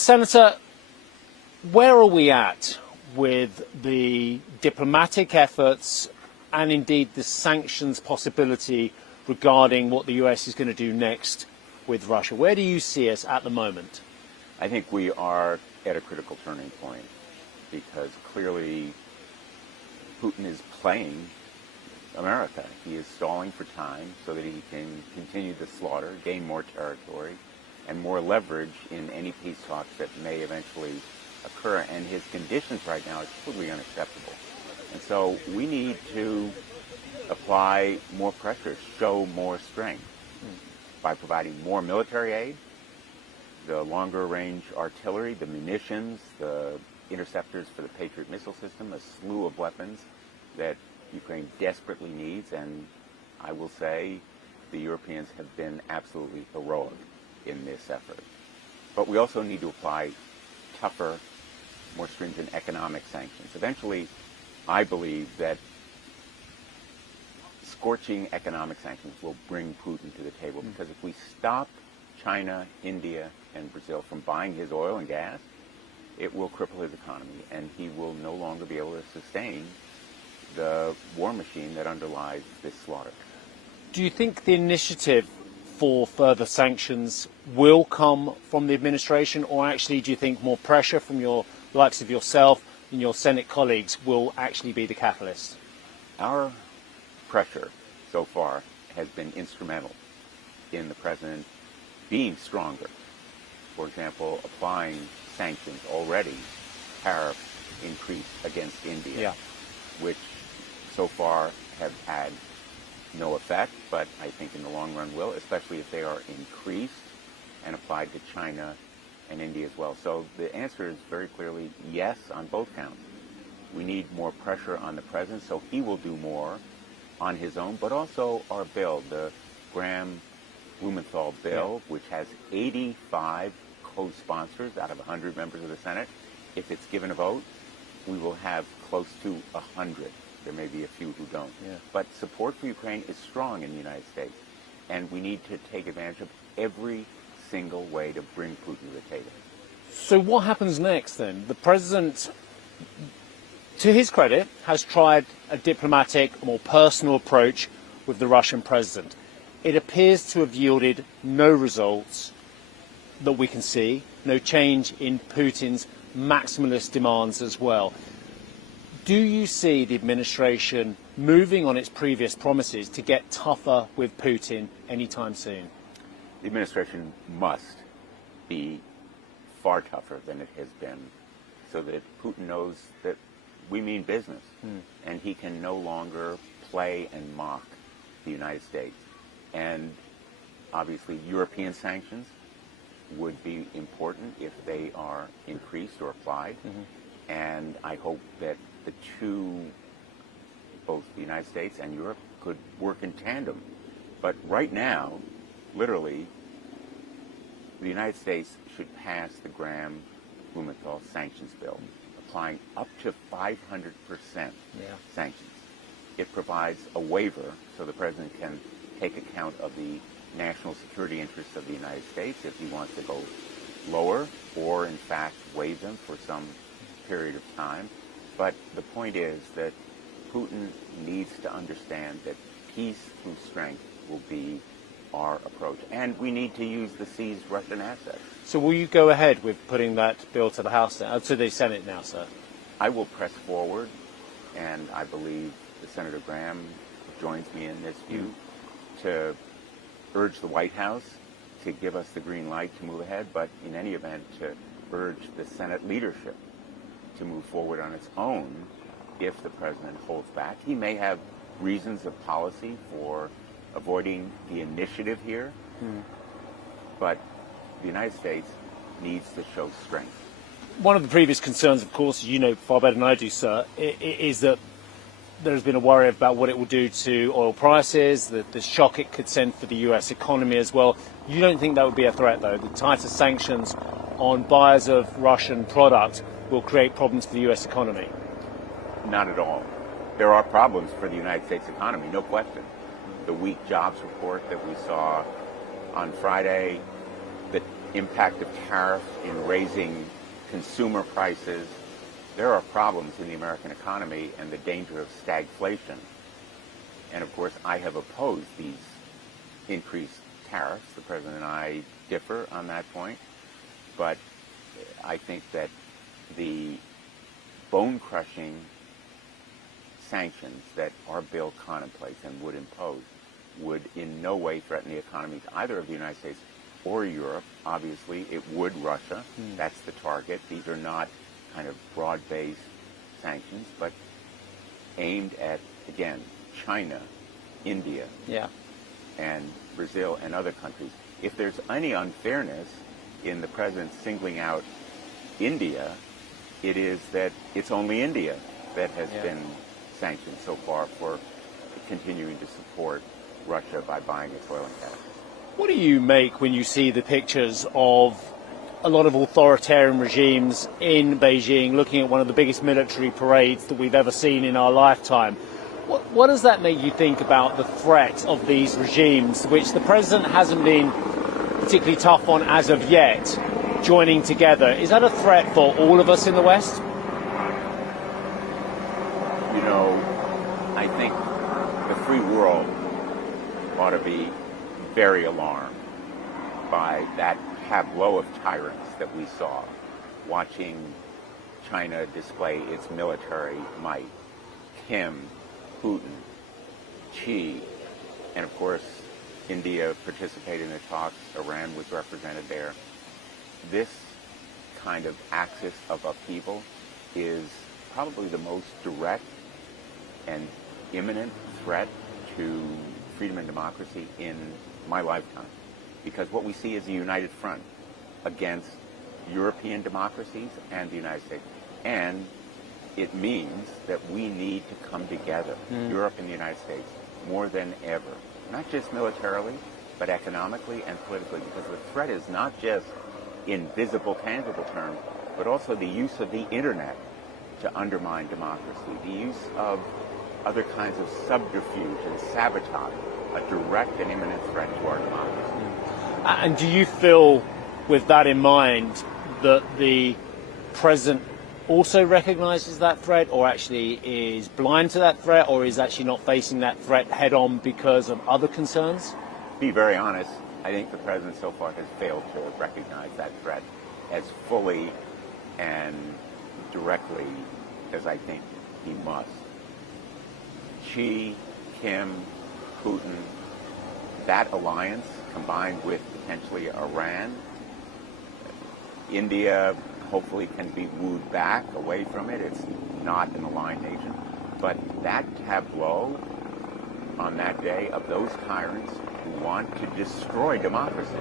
Senator, where are we at with the diplomatic efforts and indeed the sanctions possibility regarding what the US is going to do next with Russia? Where do you see us at the moment? I think we are at a critical turning point because clearly Putin is playing America. He is stalling for time so that he can continue the slaughter, gain more territory, and more leverage in any peace talks that may eventually occur. And his conditions right now are totally unacceptable. And so we need to apply more pressure, show more strength by providing more military aid, the longer range artillery, the munitions, the interceptors for the Patriot missile system, a slew of weapons that Ukraine desperately needs. And I will say the Europeans have been absolutely heroic in this effort. But we also need to apply tougher, more stringent economic sanctions. Eventually, I believe that scorching economic sanctions will bring Putin to the table, because if we stop China, India, and Brazil from buying his oil and gas, it will cripple his economy, and he will no longer be able to sustain the war machine that underlies this slaughter. Do you think the initiative for further sanctions will come from the administration, or actually do you think more pressure from your likes of yourself and your Senate colleagues will actually be the catalyst? Our pressure so far has been instrumental in the president being stronger. For example, applying sanctions already, tariff increase against India, which so far have had no effect, but I think in the long run will, especially if they are increased and applied to China and India as well. So the answer is very clearly yes on both counts. We need more pressure on the president so he will do more on his own, but also our bill, the Blumenthal bill, which has 85 co-sponsors out of 100 members of the Senate. If it's given a vote, we will have close to 100. There may be a few who don't. But support for Ukraine is strong in the United States, and we need to take advantage of every single way to bring Putin to the table. So what happens next then? The president, to his credit, has tried a diplomatic, more personal approach with the Russian president. It appears to have yielded no results that we can see, no change in Putin's maximalist demands as well. Do you see the administration moving on its previous promises to get tougher with Putin anytime soon? The administration must be far tougher than it has been, so that Putin knows that we mean business, and he can no longer play and mock the United States. And obviously European sanctions would be important if they are increased or applied. And I hope that the two, both the United States and Europe, could work in tandem. But right now, literally, the United States should pass the Graham-Blumenthal sanctions bill, applying up to 500% sanctions. It provides a waiver so the president can take account of the national security interests of the United States if he wants to go lower, or in fact waive them for some period of time. But the point is that Putin needs to understand that peace through strength will be our approach. And we need to use the seized Russian assets. So will you go ahead with putting that bill to the House, to the Senate now, sir? I will press forward, and I believe Senator Graham joins me in this view, to urge the White House to give us the green light to move ahead, but in any event to urge the Senate leadership to move forward on its own if the president holds back. He may have reasons of policy for avoiding the initiative here, but the United States needs to show strength. One of the previous concerns, of course, you know far better than I do, sir, is that there's been a worry about what it will do to oil prices, the shock it could send for the US economy as well. You don't think that would be a threat, though? The tighter sanctions on buyers of Russian product will create problems for the US economy? Not at all. There are problems for the United States economy, no question. The weak jobs report that we saw on Friday, the impact of tariff in raising consumer prices. There are problems in the American economy and the danger of stagflation. And of course, I have opposed these increased tariffs. The President and I differ on that point. But I think that the bone-crushing sanctions that our bill contemplates and would impose would in no way threaten the economies either of the United States or Europe. Obviously, it would Russia. That's the target. These are not kind of broad-based sanctions, but aimed at, again, China, India, and Brazil and other countries. If there's any unfairness in the President singling out India, it is that it's only India that has been sanctioned so far for continuing to support Russia by buying its oil and gas. What do you make when you see the pictures of a lot of authoritarian regimes in Beijing looking at one of the biggest military parades that we've ever seen in our lifetime? What does that make you think about the threat of these regimes, which the President hasn't been particularly tough on as of yet, joining together? Is that a threat for all of us in the West? You know, I think the free world ought to be very alarmed by that tableau of tyrants that we saw, watching China display its military might. Kim, Putin, Xi, and of course India participated in the talks. Iran was represented there. This kind of axis of upheaval is probably the most direct and imminent threat to freedom and democracy in my lifetime. Because what we see is a united front against European democracies and the United States. And it means that we need to come together, Europe and the United States, more than ever. Not just militarily, but economically and politically, because the threat is not just in visible, tangible terms, but also the use of the internet to undermine democracy, the use of other kinds of subterfuge and sabotage, a direct and imminent threat to our democracy. And do you feel, with that in mind, that the President also recognizes that threat, or actually is blind to that threat, or is actually not facing that threat head on because of other concerns? To be very honest, I think the President so far has failed to recognize that threat as fully and directly as I think he must. Xi, Kim, Putin, that alliance combined with potentially Iran, India hopefully can be wooed back away from it. It's not an aligned nation. But that tableau on that day of those tyrants who want to destroy democracy,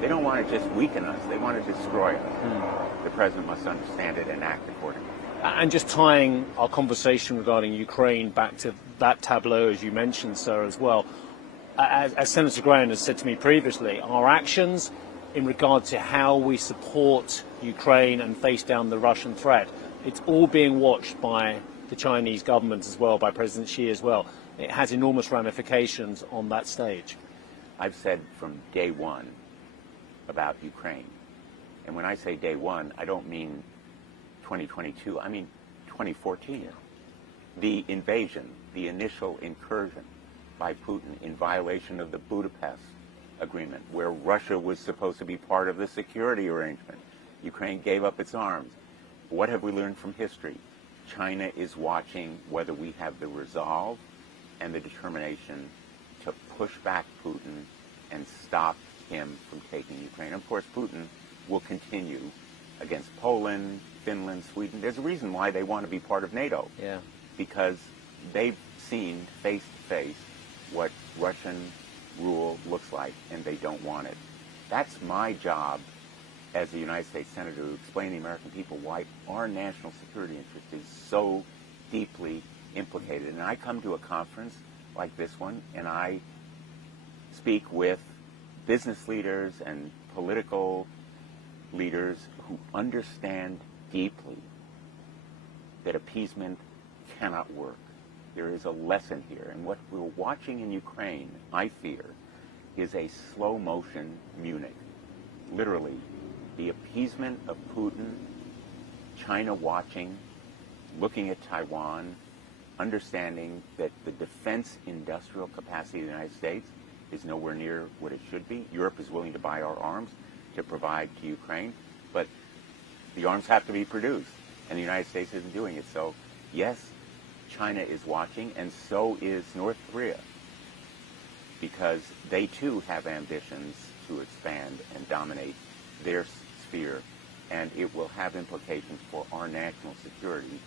they don't want to just weaken us, they want to destroy us. The President must understand it and act accordingly. And just tying our conversation regarding Ukraine back to that tableau, as you mentioned, sir, as well, as Senator Graham has said to me previously, our actions in regard to how we support Ukraine and face down the Russian threat, it's all being watched by the Chinese government as well, by President Xi as well. It has enormous ramifications on that stage. I've said from day one about Ukraine, and when I say day one, I don't mean 2022, I mean 2014. The invasion, the initial incursion by Putin in violation of the Budapest Agreement, where Russia was supposed to be part of the security arrangement. Ukraine gave up its arms. What have we learned from history? China is watching whether we have the resolve and the determination to push back Putin and stop him from taking Ukraine. Of course, Putin will continue against Poland, Finland, Sweden. There's a reason why they want to be part of NATO. Yeah. Because they've seen face to face what Russian rule looks like, and they don't want it. That's my job as a United States Senator to explain to the American people why our national security interest is so deeply implicated. And I come to a conference like this one, and I speak with business leaders and political leaders who understand deeply that appeasement cannot work. There is a lesson here, and what we're watching in Ukraine, I fear, is a slow-motion Munich. literally, the appeasement of Putin, China watching, looking at Taiwan, understanding that the defense industrial capacity of the United States is nowhere near what it should be. Europe is willing to buy our arms to provide to Ukraine, but the arms have to be produced, and the United States isn't doing it. So, yes, China is watching, and so is North Korea, because they too have ambitions to expand and dominate their sphere, and it will have implications for our national security.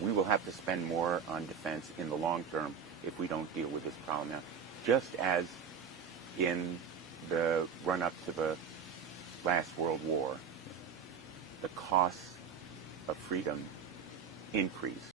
We will have to spend more on defense in the long term if we don't deal with this problem now. Just as in the run-up to the last World War, the costs of freedom increased